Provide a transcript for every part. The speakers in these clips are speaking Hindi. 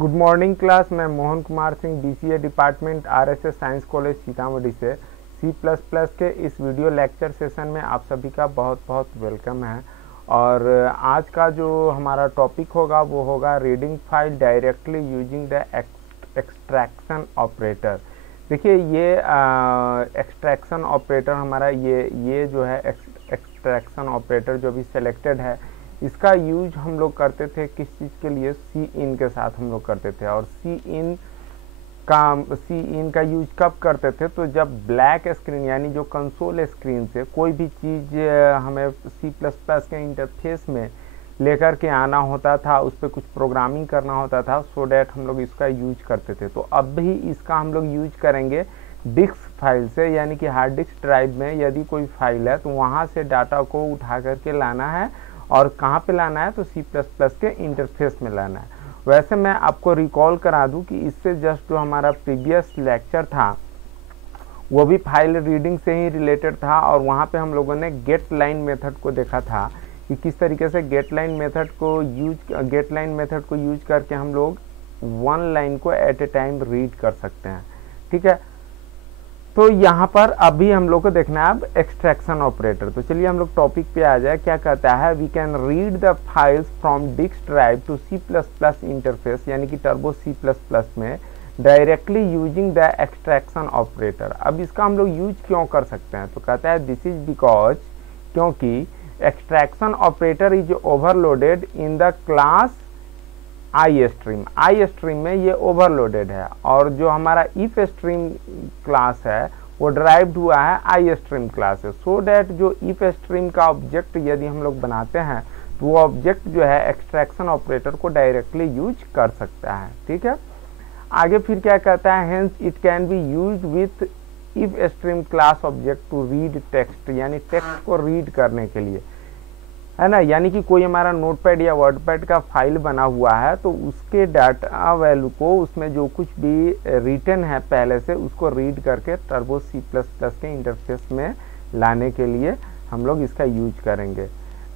Good morning class. मैं Mohan Kumar Singh BCA department RSS science college Sitamarhi से सी प्लस प्लस के इस वीडियो लेक्चर सेशन में आप सभी का बहुत बहुत वेलकम है। और आज का जो हमारा टॉपिक होगा वो होगा reading file directly using the extraction operator. देखिए ये एक्सट्रैक्शन ऑपरेटर हमारा ये जो है एक्सट्रैक्शन ऑपरेटर जो भी सिलेक्टेड है, इसका यूज हम लोग करते थे किस चीज़ के लिए? सी इन के साथ हम लोग करते थे। और सी इन का यूज कब करते थे? तो जब ब्लैक स्क्रीन यानी जो कंसोल स्क्रीन से कोई भी चीज़ हमें सी प्लस प्लस के इंटरफेस में लेकर के आना होता था, उस पर कुछ प्रोग्रामिंग करना होता था, सो डैट हम लोग इसका यूज करते थे। तो अब भी इसका हम लोग यूज करेंगे डिस्क फाइल से, यानी कि हार्ड डिस्क ड्राइव में यदि कोई फाइल है तो वहाँ से डाटा को उठा करके लाना है। और कहाँ पे लाना है? तो सी प्लस प्लस के इंटरफेस में लाना है। वैसे मैं आपको रिकॉल करा दूं कि इससे जस्ट जो हमारा प्रीवियस लेक्चर था वो भी फाइल रीडिंग से ही रिलेटेड था, और वहाँ पे हम लोगों ने गेट लाइन मेथड को देखा था कि किस तरीके से गेट लाइन मेथड को यूज करके हम लोग वन लाइन को एट ए टाइम रीड कर सकते हैं। ठीक है, तो यहाँ पर अभी हम लोग को देखना है अब एक्सट्रैक्शन ऑपरेटर। तो चलिए हम लोग टॉपिक पे आ जाए। क्या कहता है? We can read the files from disk drive to C plus plus interface, यानी कि टर्बो सी प्लस प्लस में directly using the extraction operator. अब इसका हम लोग यूज क्यों कर सकते हैं? तो कहता है दिस इज बिकॉज क्योंकि extraction operator is overloaded in the class I stream में ये ओवरलोडेड है, और जो हमारा इफ स्ट्रीम क्लास है वो ड्राइव्ड हुआ है आई स्ट्रीम क्लास से। सो डैट जो इफ स्ट्रीम का ऑब्जेक्ट यदि हम लोग बनाते हैं तो वो ऑब्जेक्ट जो है एक्सट्रैक्शन ऑपरेटर को डायरेक्टली यूज कर सकता है। ठीक है, आगे फिर क्या कहता है? Hence it can be use with if stream class object to read text, यानी टेक्स्ट को रीड करने के लिए, है ना। यानी कि कोई हमारा नोटपैड या वर्डपैड का फाइल बना हुआ है तो उसके डाटा वैल्यू को, उसमें जो कुछ भी रिटन है पहले से, उसको रीड करके टर्बो सी प्लस प्लस के इंटरफेस में लाने के लिए हम लोग इसका यूज करेंगे।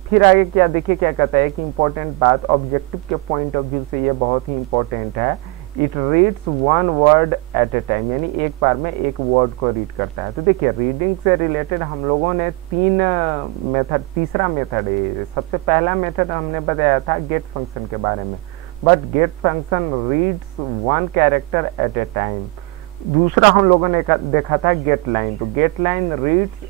फिर आगे क्या देखिए क्या कहता है कि इंपॉर्टेंट बात ऑब्जेक्टिव के पॉइंट ऑफ व्यू से ये बहुत ही इंपॉर्टेंट है। It reads one word at a time, यानी एक बार में एक वर्ड को रीड करता है। तो देखिए रीडिंग से रिलेटेड हम लोगों ने तीसरा मेथड है। सबसे पहला मेथड हमने बताया था गेट फंक्शन के बारे में, but get function reads one character at a time. दूसरा हम लोगों ने देखा था गेट लाइन। तो get line reads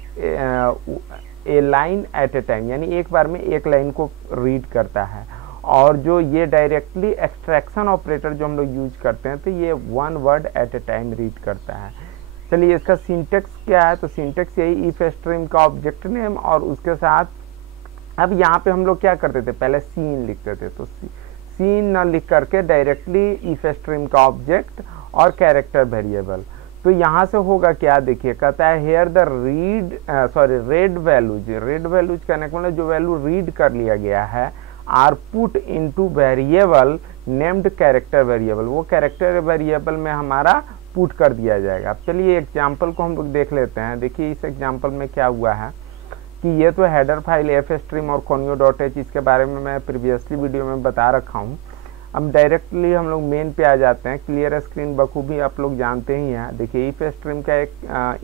a line at a time, यानी एक बार में एक लाइन को रीड करता है। और जो ये डायरेक्टली एक्सट्रैक्शन ऑपरेटर जो हम लोग यूज करते हैं तो ये one word at a time read करता है। चलिए इसका सिंटेक्स क्या है? तो सिंटेक्स यही इफ स्ट्रीम का ऑब्जेक्ट नेम और उसके साथ, अब यहाँ पे हम लोग क्या करते थे? पहले सीन लिखते थे, तो सीन न लिख करके डायरेक्टली इफ स्ट्रीम का ऑब्जेक्ट और कैरेक्टर वेरिएबल। तो यहाँ से होगा क्या? देखिए कहता है हेयर द रेड वैल्यूज करने के मतलब जो वैल्यू रीड कर लिया गया है are put into variable named character variable, वो कैरेक्टर वेरिएबल में हमारा पुट कर दिया जाएगा। अब चलिए एग्जांपल को हम लोग देख लेते हैं। देखिए इस एग्जांपल में क्या हुआ है कि ये तो हेडर फाइल एफ स्ट्रीम और conio.h, इसके बारे में मैं प्रीवियसली वीडियो में बता रखा हूँ। अब डायरेक्टली हम लोग मेन पे आ जाते हैं। क्लियर स्क्रीन बखूबी आप लोग जानते ही हैं। देखिए इफ स्ट्रीम का एक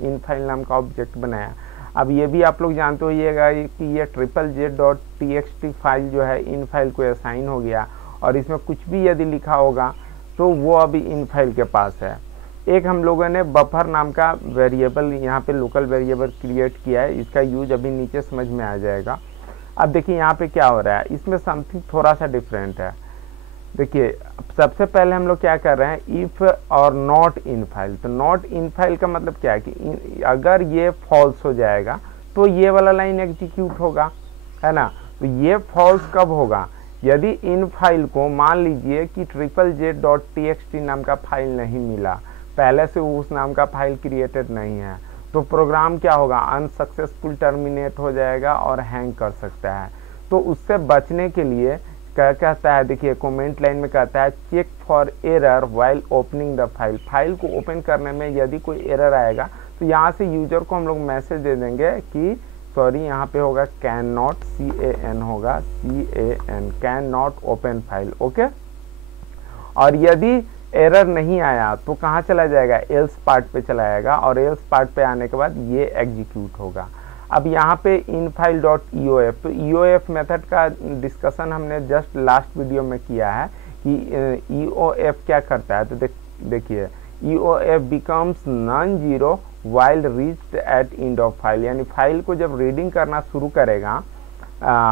इन फाइल नाम का ऑब्जेक्ट बनाया। अब ये भी आप लोग जानते होइएगा कि ये j.txt फाइल जो है इन फाइल को असाइन हो गया, और इसमें कुछ भी यदि लिखा होगा तो वो अभी इन फाइल के पास है। एक हम लोगों ने बफर नाम का वेरिएबल यहाँ पे लोकल वेरिएबल क्रिएट किया है, इसका यूज अभी नीचे समझ में आ जाएगा। अब देखिए यहाँ पे क्या हो रहा है, इसमें समथिंग थोड़ा सा डिफरेंट है। देखिए सबसे पहले हम लोग क्या कर रहे हैं? इफ और नॉट इन फाइल। तो नॉट इन फाइल का मतलब क्या है कि अगर ये फॉल्स हो जाएगा तो ये वाला लाइन एग्जीक्यूट होगा, है ना। तो ये फॉल्स कब होगा? यदि इन फाइल को मान लीजिए कि j.txt नाम का फाइल नहीं मिला, पहले से उस नाम का फाइल क्रिएटेड नहीं है, तो प्रोग्राम क्या होगा? अनसक्सेसफुल टर्मिनेट हो जाएगा और हैंग कर सकता है। तो उससे बचने के लिए क्या कहता है? देखिए कमेंट लाइन में कहता है check for error while opening the file. File को ओपन करने में यदि कोई एरर आएगा तो यहाँ से यूजर को हम लोग मैसेज दे देंगे कि सॉरी, यहाँ पे होगा कैन नॉट, CAN होगा, CAN can not open file. Okay, और यदि एरर नहीं आया तो कहाँ चला जाएगा, एल्स पार्ट पे चला जाएगा, और एल्स पार्ट पे आने के बाद ये एग्जीक्यूट होगा। अब यहाँ पे इनफाइल डॉट ईओएफ, तो ईओएफ मेथड का डिस्कशन हमने जस्ट लास्ट वीडियो में किया है कि ईओएफ क्या करता है। तो देखिए EOF becomes non zero while reached at end of file, यानी फाइल को जब रीडिंग करना शुरू करेगा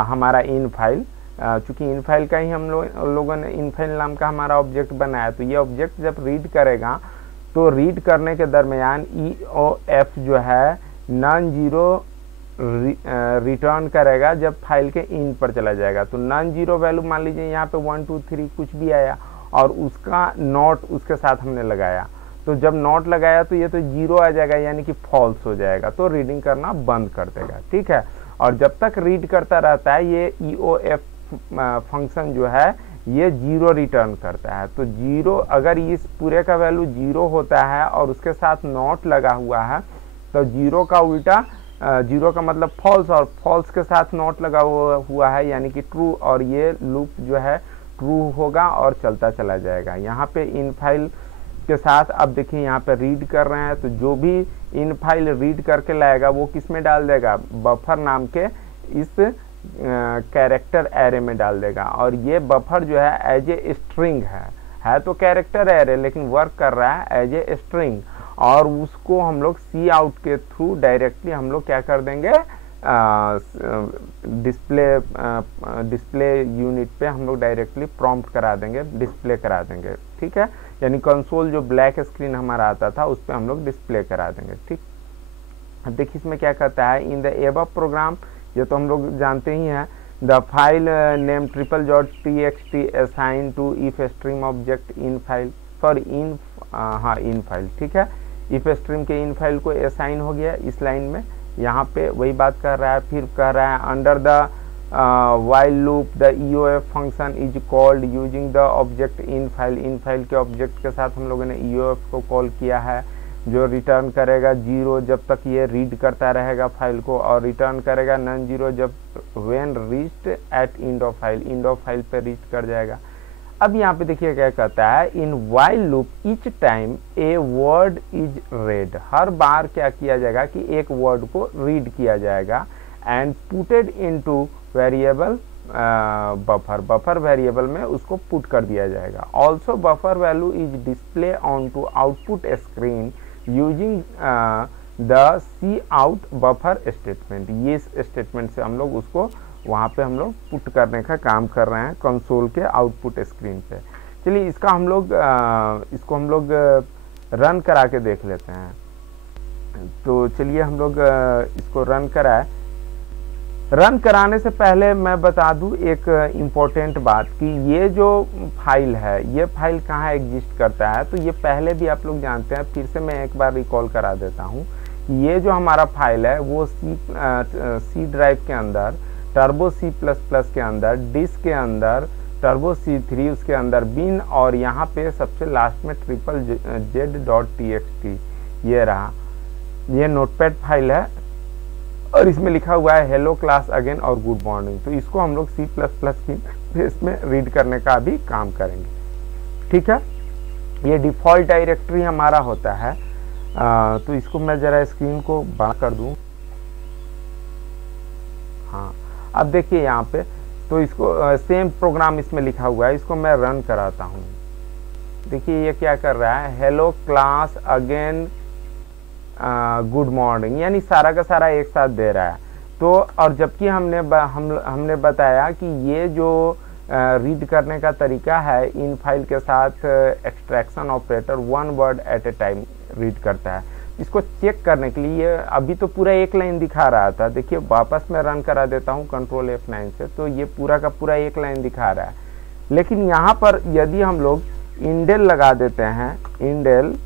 हमारा इन फाइल, चूंकि इन फाइल का ही हम लोगों ने इन फाइल नाम का हमारा ऑब्जेक्ट बनाया, तो ये ऑब्जेक्ट जब रीड करेगा तो रीड करने के दरमियान ईओएफ जो है नॉन जीरो रिटर्न करेगा जब फाइल के इन पर चला जाएगा। तो नॉन जीरो वैल्यू मान लीजिए यहाँ पे 1 2 3 कुछ भी आया और उसका नॉट उसके साथ हमने लगाया, तो जब नॉट लगाया तो ये तो जीरो आ जाएगा, यानी कि फॉल्स हो जाएगा, तो रीडिंग करना बंद कर देगा। ठीक है, और जब तक रीड करता रहता है ये ईओएफ फंक्शन जो है ये जीरो रिटर्न करता है। तो जीरो, अगर इस पूरे का वैल्यू जीरो होता है और उसके साथ नॉट लगा हुआ है तो जीरो का उल्टा, जीरो का मतलब फॉल्स, और फॉल्स के साथ नॉट लगा हुआ है यानी कि ट्रू, और ये लूप जो है ट्रू होगा और चलता चला जाएगा। यहाँ पे इन फाइल के साथ अब देखिए यहाँ पे रीड कर रहे हैं, तो जो भी इन फाइल रीड करके लाएगा वो किस में डाल देगा, बफर नाम के इस कैरेक्टर एरे में डाल देगा। और ये बफर जो है एज ए स्ट्रिंग है तो कैरेक्टर एरे लेकिन वर्क कर रहा है एज ए स्ट्रिंग, और उसको हम लोग सी आउट के थ्रू डायरेक्टली हम लोग क्या कर देंगे, डिस्प्ले यूनिट पे हम लोग डायरेक्टली प्रॉम्प्ट करा देंगे, डिस्प्ले करा देंगे। ठीक है, यानी कंसोल जो ब्लैक स्क्रीन हमारा आता था उस पर हम लोग डिस्प्ले करा देंगे। ठीक, अब देखिए इसमें क्या कहता है, इन द एबव प्रोग्राम, ये तो हम लोग जानते ही हैं, the file name triple.txt assign to if stream object in file, sorry in, हाँ इन फाइल, ठीक है, इफ स्ट्रीम के इन फाइल को असाइन हो गया इस लाइन में, यहाँ पे वही बात कर रहा है। फिर कह रहा है under the while loop the EOF function is called using the object in file, in file के ऑब्जेक्ट के साथ हम लोगों ने ईओएफ को कॉल किया है, जो रिटर्न करेगा जीरो जब तक ये रीड करता रहेगा फाइल को, और रिटर्न करेगा नॉन जीरो जब when reached at end of file, end of file पे रीच कर जाएगा। अब यहाँ पे देखिए क्या कहता है, in while loop each time a word is read, हर बार क्या किया जाएगा कि एक वर्ड को रीड किया जाएगा, and putted into variable buffer, buffer variable में उसको पुट कर दिया जाएगा। Also buffer value is display on to output screen using the C out buffer statement, ये स्टेटमेंट से हम लोग उसको वहाँ पे हम लोग पुट करने का काम कर रहे हैं कंसोल के आउटपुट स्क्रीन पे। चलिए इसका हम लोग इसको हम लोग रन करा के देख लेते हैं। तो चलिए हम लोग इसको रन कराए। रन कराने से पहले मैं बता दूं एक इम्पोर्टेंट बात कि ये जो फाइल है ये फाइल कहाँ एग्जिस्ट करता है, तो ये पहले भी आप लोग जानते हैं, फिर से मैं एक बार रिकॉल करा देता हूँ। ये जो हमारा फाइल है वो सी ड्राइव के अंदर, टर्बो C++ के अंदर, डिस्क के अंदर, टर्बो C3 उसके अंदर बिन, और यहाँ पे सबसे लास्ट में triplez.txt ये रहा, ये नोटपैड फाइल है और इसमें लिखा हुआ है हेलो क्लास अगेन और गुड मॉर्निंग। तो इसको हम लोग C++ की इसमें रीड करने का भी काम करेंगे। ठीक है, ये डिफ़ॉल्ट डायरेक्टरी हमारा होता है। तो इसको मैं ज़रा स्क्रीन को बड़ा कर दूँ। हाँ, अब देखिए यहाँ पे, तो इसको सेम प्रोग्राम इसमें लिखा हुआ है, इसको मैं रन कराता हूँ। देखिए ये क्या कर रहा है, hello class again good morning, यानी सारा का सारा एक साथ दे रहा है। तो और जबकि हमने बताया कि ये जो रीड करने का तरीका है इन फाइल के साथ extraction operator one word at a time read करता है। इसको चेक करने के लिए अभी तो पूरा एक लाइन दिखा रहा था, देखिए वापस मैं रन करा देता हूँ कंट्रोल F9 से, तो ये पूरा का पूरा एक लाइन दिखा रहा है। लेकिन यहाँ पर यदि हम लोग इंडेल लगा देते हैं, इंडेल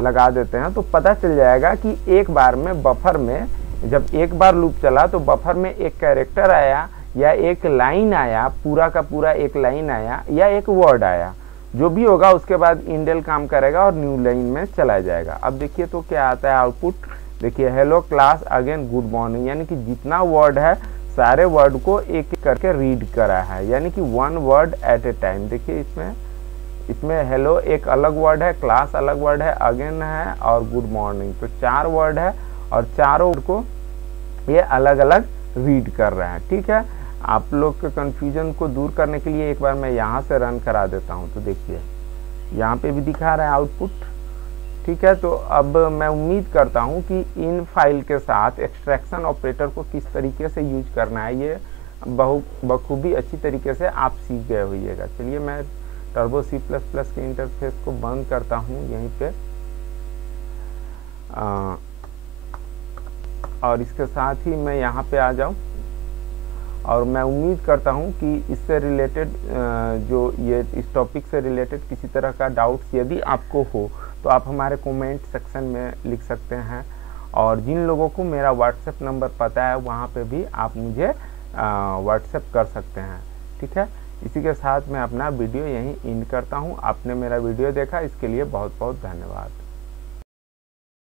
लगा देते हैं तो पता चल जाएगा कि एक बार में बफर में जब एक बार लूप चला तो बफर में एक कैरेक्टर आया या एक लाइन आया, पूरा का पूरा एक लाइन आया या एक वर्ड आया, जो भी होगा उसके बाद इंडेल काम करेगा और न्यू लाइन में चला जाएगा। अब देखिए तो क्या आता है आउटपुट, देखिए hello class again good morning, यानी कि जितना वर्ड है सारे वर्ड को एक एक करके रीड करा है, यानी कि one word at a time. देखिए इसमें इसमें हेलो एक अलग वर्ड है, क्लास अलग वर्ड है, अगेन है और गुड मॉर्निंग, तो 4 वर्ड है और चारों को ये अलग अलग रीड कर रहे हैं। ठीक है, आप लोग के कंफ्यूजन को दूर करने के लिए एक बार मैं यहाँ से रन करा देता हूँ। तो देखिए यहाँ पे भी दिखा रहा है आउटपुट। ठीक है, तो अब मैं उम्मीद करता हूँ कि इन फाइल के साथ एक्सट्रैक्शन ऑपरेटर को किस तरीके से यूज करना है ये बखूबी अच्छी तरीके से आप सीख गए होइएगा। चलिए मैं टर्बो C++ के इंटरफेस को बंद करता हूँ यहीं पे, और इसके साथ ही मैं यहाँ पे आ जाऊँ और मैं उम्मीद करता हूँ कि इससे रिलेटेड जो ये इस टॉपिक से रिलेटेड किसी तरह का डाउट्स यदि आपको हो तो आप हमारे कमेंट सेक्शन में लिख सकते हैं, और जिन लोगों को मेरा व्हाट्सएप नंबर पता है वहाँ पे भी आप मुझे व्हाट्सएप कर सकते हैं। ठीक है, इसी के साथ मैं अपना वीडियो यहीं एंड करता हूँ। आपने मेरा वीडियो देखा इसके लिए बहुत बहुत धन्यवाद।